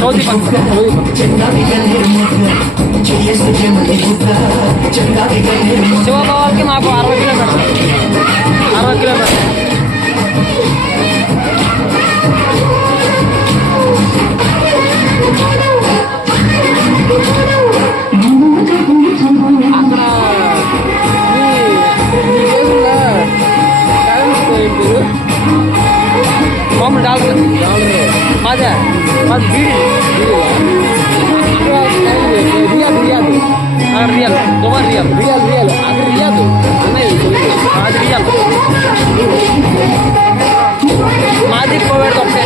Saudi శివబాబాకి మాకు 60 కిలోమీటర్లు 60 కిలోమీటర్లు. మామూలు డాలర్ మాదే మాది riyal riyal riyal Dubai riyal riyal riyal అది రియాల్ అన్నయ్య అది రియాల్ మాది కోవిడ్ ఒకటే